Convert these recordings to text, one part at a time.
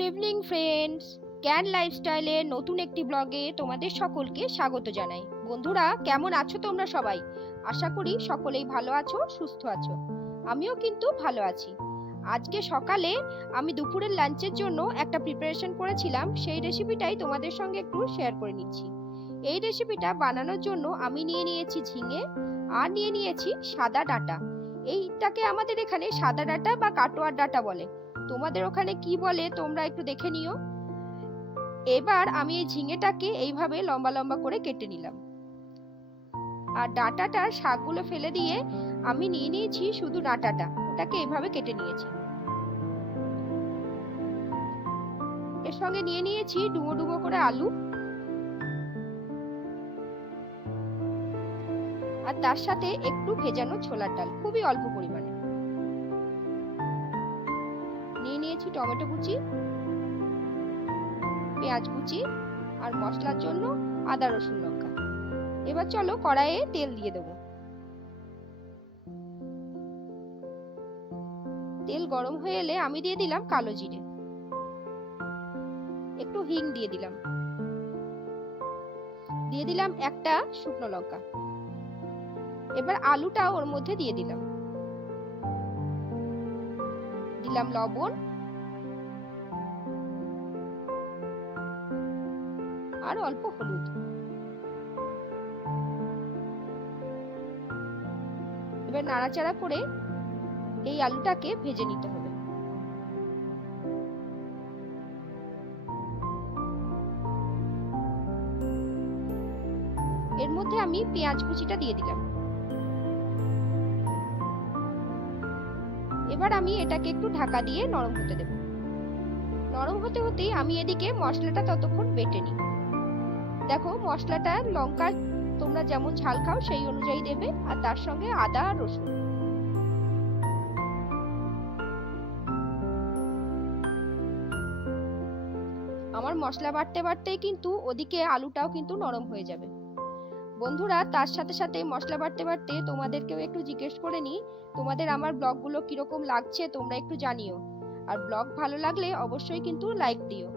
Good evening friends can লাইফস্টাইলের নতুন একটি ব্লগে তোমাদের সকলকে স্বাগত জানাই। বন্ধুরা, কেমন আছো তোমরা সবাই? আশা করি সকলেই ভালো আছো, সুস্থ আছো। আমিও কিন্তু ভালো আছি। আজকে সকালে আমি দুপুরের লাঞ্চের জন্য একটা প্রিপারেশন করেছিলাম। সেই রেসিপিটাই তোমাদের সঙ্গে একটু শেয়ার করে নিচ্ছি। এই রেসিপিটা বানানোর জন্য আমি নিয়ে নিয়েছি ঝিঙে আর নিয়ে নিয়েছি সাদা ডাটা। এইটাকে আমাদের এখানে সাদা ডাটা বা কাটোয়ার ডাটা বলে। তোমাদের ওখানে কি বলে তোমরা একটু দেখে নিও। এবার আমি এই ঝিঙেটাকে এইভাবে লম্বা লম্বা করে কেটে নিলাম। আর ডাঁটাটার শাকগুলো ফেলে দিয়ে আমি নিয়ে নিয়েছি শুধু ডাঁটাটা, ওটাকে এইভাবে কেটে নিয়েছি। এর সঙ্গে নিয়ে নিয়েছি ডুবো ডুবো করে আলু। আর তার সাথে একটু ভেজানো ছোলার ডাল, খুবই অল্প পরিমাণে। টমেটো কুচি, পেঁয়াজ কুচি আর মশলার জন্য আদা রসুন লঙ্কা। এবার চলো কড়াইয়ে তেল দিয়ে দেবো। তেল গরম হয়ে এলে আমি দিয়ে দিলাম কালো জিরে। একটু হিং দিয়ে দিলাম। দিয়ে দিলাম একটা শুকনো লঙ্কা। এবার আলুটা ওর মধ্যে দিয়ে দিলাম। দিলাম লবণ আর অল্প হলুদ। এবার নাড়াচাড়া করে এই আলুটাকে ভেজে নিতে হবে। এর মধ্যে আমি পেঁয়াজ কুচিটা দিয়ে দিলাম। এবার আমি এটাকে একটু ঢাকা দিয়ে নরম হতে দেব। নরম হতে হতেই আমি এদিকে মশলাটা ততক্ষণ বেটে নিই। দেখো, মশলাটা, লঙ্কা, তোমরা যেমন ঝাল খাও, সেই অনুযায়ী দেবে, আর তার সঙ্গে আদা আর রসুন। আমার মশলা বাটতে বাটতেই কিন্তু ওদিকে আলুটাও কিন্তু নরম হয়ে যাবে। বন্ধুরা, তার সাথে সাথে মশলা বাটতে বাটতে তোমাদেরকেও একটু জিজ্ঞেস করে নিই, তোমাদের আমার ব্লগগুলো কীরকম লাগছে তোমরা একটু জানিও। আর ব্লগ ভালো লাগলে অবশ্যই কিন্তু লাইক দিও।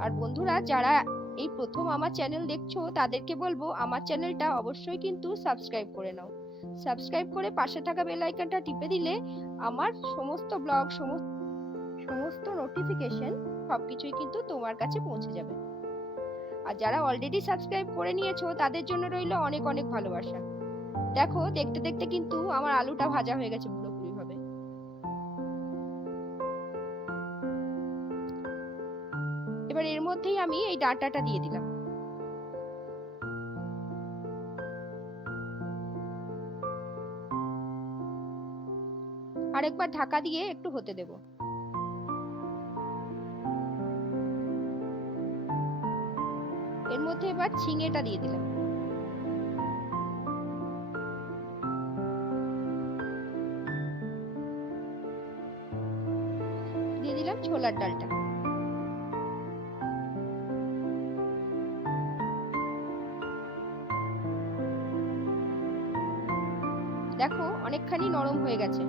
আর বন্ধুরা, যারা এই প্রথম আমার চ্যানেল দেখছ তাদেরকে বলব আমার চ্যানেলটা অবশ্যই কিন্তু সাবস্ক্রাইব করে নাও। সাবস্ক্রাইব করে পাশে থাকা বেল আইকনটা টিপে দিলে আমার সমস্ত ব্লগ সমস্ত সমস্ত নোটিফিকেশন সবকিছুই কিন্তু তোমার কাছে পৌঁছে যাবে। আর যারা অলরেডি সাবস্ক্রাইব করে নিয়েছো তাদের জন্য রইল অনেক অনেক ভালোবাসা। দেখো, দেখতে দেখতে কিন্তু আমার আলুটা ভাজা হয়ে গেছে। এবার এর মধ্যেই আমি এই ডাঁটাটা দিয়ে দিলাম। আরেকবার ঢাকা দিয়ে একটু হতে দেব। এর মধ্যে এবার ঝিঙেটা দিয়ে দিলাম। দিয়ে দিলাম ছোলার ডালটা। দেখো, অনেকখানি নরম হয়ে গেছে।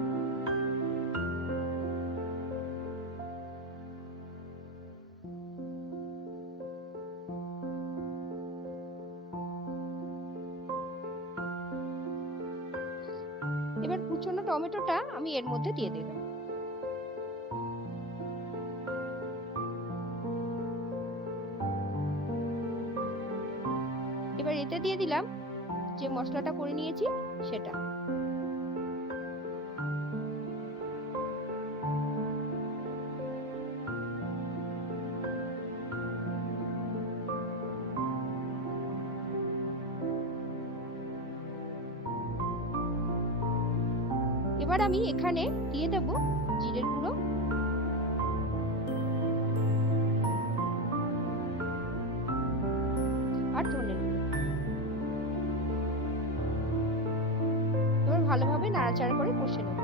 এবার কুচনো টমেটোটা আমি এর মধ্যে দিয়ে দিলাম। এবার এতে দিয়ে দিলাম যে মশলাটা করে নিয়েছি সেটা। এবার আমি এখানে দিয়ে দেব জিরের গুঁড়ো। ভালোভাবে নাড়াচাড়া করে কষে নেব।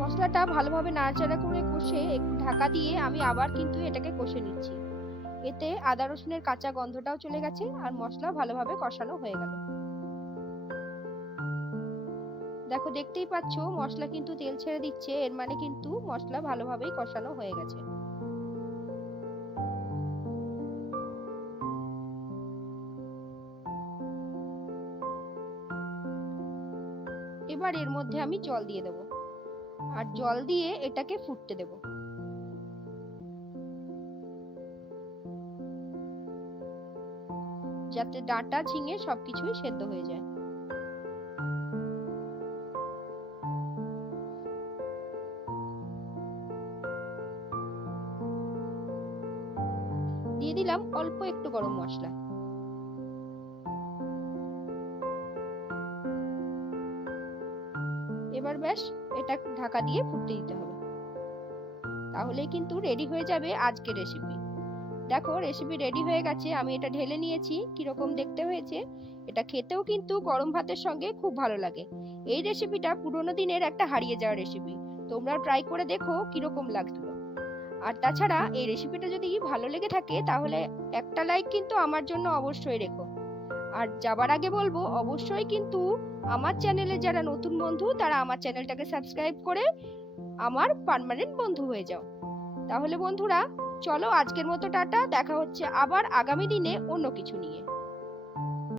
মশলাটা ভালোভাবে নাড়াচাড়া করে কষে ঢাকা দিয়ে আমি আবার কিন্তু এটাকে কষে নিচ্ছি। এতে আদা রসুনের কাঁচা গন্ধটাও চলে গেছে আর মশলা ভালোভাবে কষানো হয়ে গেল। দেখো, দেখতেই পাচ্ছো মশলা কিন্তু তেল ছেড়ে দিচ্ছে, এর মানে কিন্তু মশলা ভালোভাবেই কষানো হয়ে গেছে। এবার এর মধ্যে আমি জল দিয়ে দেব। আর জল দিয়ে এটাকে ফুটতে দেব। যাতে ডাঁটা ঝিঙে সবকিছুই সেদ্ধ হয়ে যায়। দিয়ে দিলাম অল্প একটু গরম মশলা। ব্যাস, এটা ঢাকা দিয়ে ফুটতে দিতে হবে। তাহলেই কিন্তু রেডি হয়ে যাবে আজকের রেসিপি দেখো রেসিপি রেডি হয়ে গেছে, আমি এটা ঢেলে নিয়েছি, কীরকম দেখতে হয়েছে। এটা খেতেও কিন্তু গরম ভাতের সঙ্গে খুব ভালো লাগে। এই রেসিপিটা পুরোনো দিনের একটা হারিয়ে যাওয়া রেসিপি তোমরা ট্রাই করে দেখো কীরকম লাগল আর তাছাড়া এই রেসিপিটা যদি ভালো লেগে থাকে, তাহলে একটা লাইক কিন্তু আমার জন্য অবশ্যই রেখো। আর যাবার আগে বলব, অবশ্যই কিন্তু আমার চ্যানেলে যারা নতুন বন্ধু, তারা আমার চ্যানেলটাকে সাবস্ক্রাইব করে আমার পারমানেন্ট বন্ধু হয়ে যাও। তাহলে বন্ধুরা, চলো আজকের মতো টাটা, দেখা হচ্ছে আবার আগামী দিনে অন্য কিছু নিয়ে।